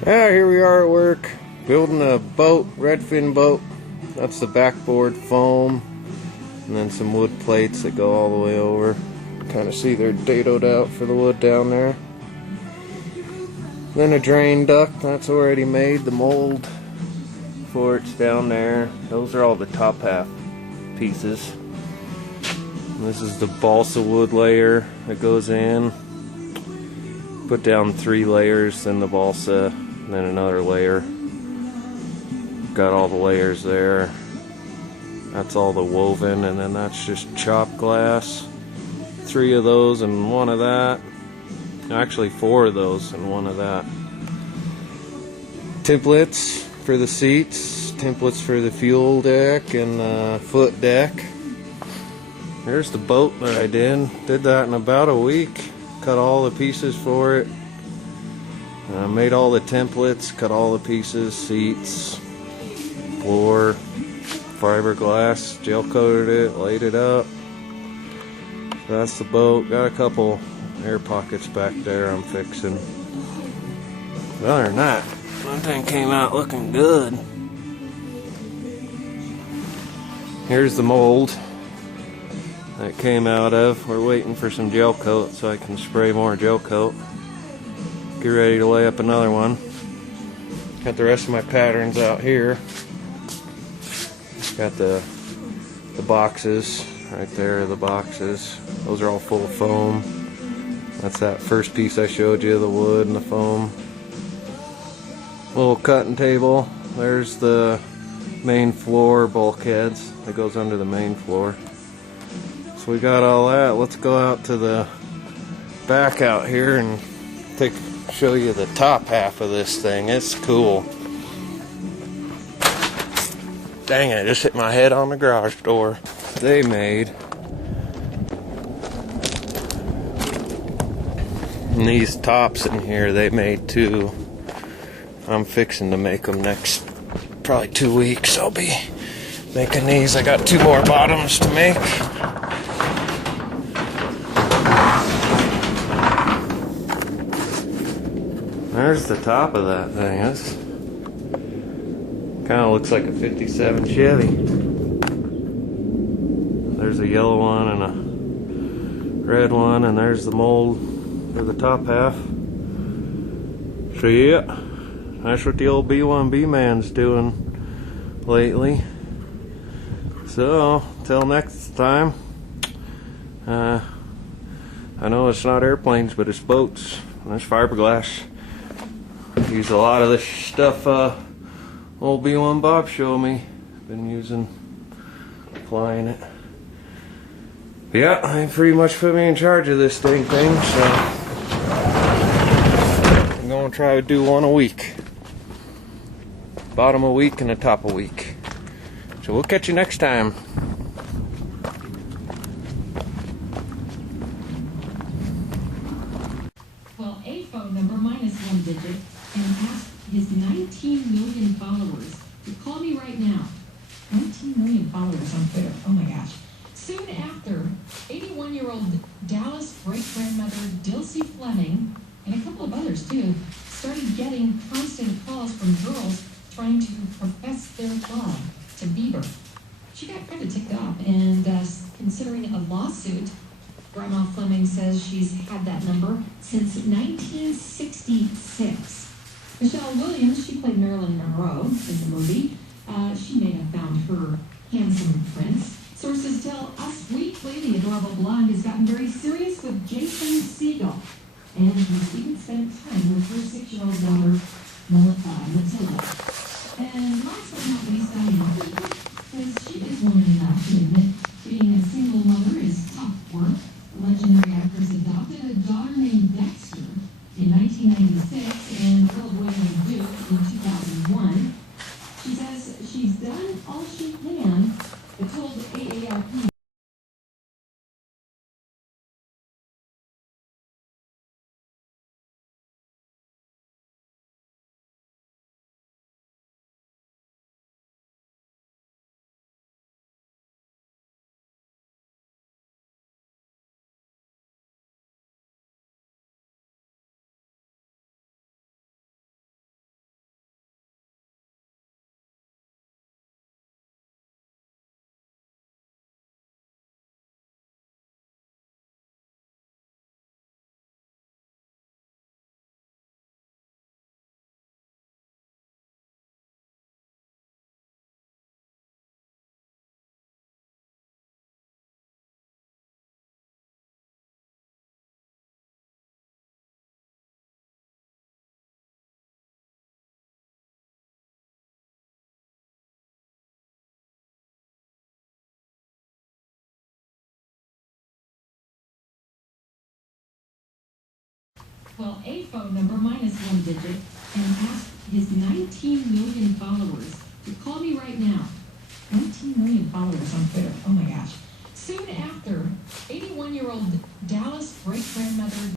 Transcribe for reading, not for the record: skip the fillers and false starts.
Ah, here we are at work, building a boat, redfin boat. That's the backboard foam, and then some wood plates that go all the way over. Kind of see they're dadoed out for the wood down there. Then a drain duct, that's already made. The mold for it's down there. Those are all the top half pieces. And this is the balsa wood layer that goes in. Put down 3 layers, then the balsa, then another layer. Got all the layers there. That's all the woven, and then that's just chopped glass. 3 of those and 1 of that. Actually 4 of those and 1 of that. Templates for the seats, templates for the fuel deck and foot deck. There's the boat that I did that in about a week. Cut all the pieces for it. Made all the templates, cut all the pieces, seats, floor, fiberglass, gel coated it, laid it up. That's the boat. Got a couple air pockets back there I'm fixing. But other than that thing came out looking good. Here's the mold that it came out of. We're waiting for some gel coat so I can spray more gel coat. Get ready to lay up another one. Got the rest of my patterns out here. Got the boxes right there, the boxes. Those are all full of foam. That's that first piece I showed you, the wood and the foam. Little cutting table. There's the main floor bulkheads that goes under the main floor. So we got all that. Let's go out to the back out here and show you the top half of this thing. It's cool. Dang it, I just hit my head on the garage door. They made. And these tops in here, they made too. I'm fixing to make them next, probably 2 weeks. I'll be making these. I got 2 more bottoms to make. There's the top of that thing. This kind of looks like a 57 Chevy. There's a yellow one and a red one, and there's the mold for the top half. So yeah, that's what the old B1B man's doing lately. So, till next time, I know it's not airplanes, but it's boats. There's fiberglass. Use a lot of this stuff old B1 Bob showed me. Been using, flying it. Yeah, he pretty much put me in charge of this thing, so I'm gonna try to do 1 a week. Bottom a week and the top a week. So we'll catch you next time. Well, a phone number minus 1 digit and ask his 19 million followers to call me right now. 19 million followers on Twitter. Oh my gosh. Soon after, 81-year-old Dallas great-grandmother Dilsey Fleming, and a couple of others too, started getting constant calls from girls trying to profess their love to Bieber. She got kind of ticked off and considering a lawsuit. Grandma Fleming says she's had that number since 1966. Michelle Williams, she played Marilyn Monroe in the movie. She may have found her handsome prince. Sources tell Us Weekly the adorable blonde has gotten very serious with Jason Segel. And he's even spent time with her 6-year-old daughter, Matilda. And last but not least, Diana, because she is woman enough to admit being a single mother is tough work. Legendary actress adopted a daughter named Dexter in 1996 and a little boy named Duke in 2001. She says she's done all she can, but told AARP Well, a phone number minus one digit and ask his 19 million followers to call me right now. 19 million followers on Twitter. Oh my gosh. Soon after, 81-year-old Dallas great-grandmother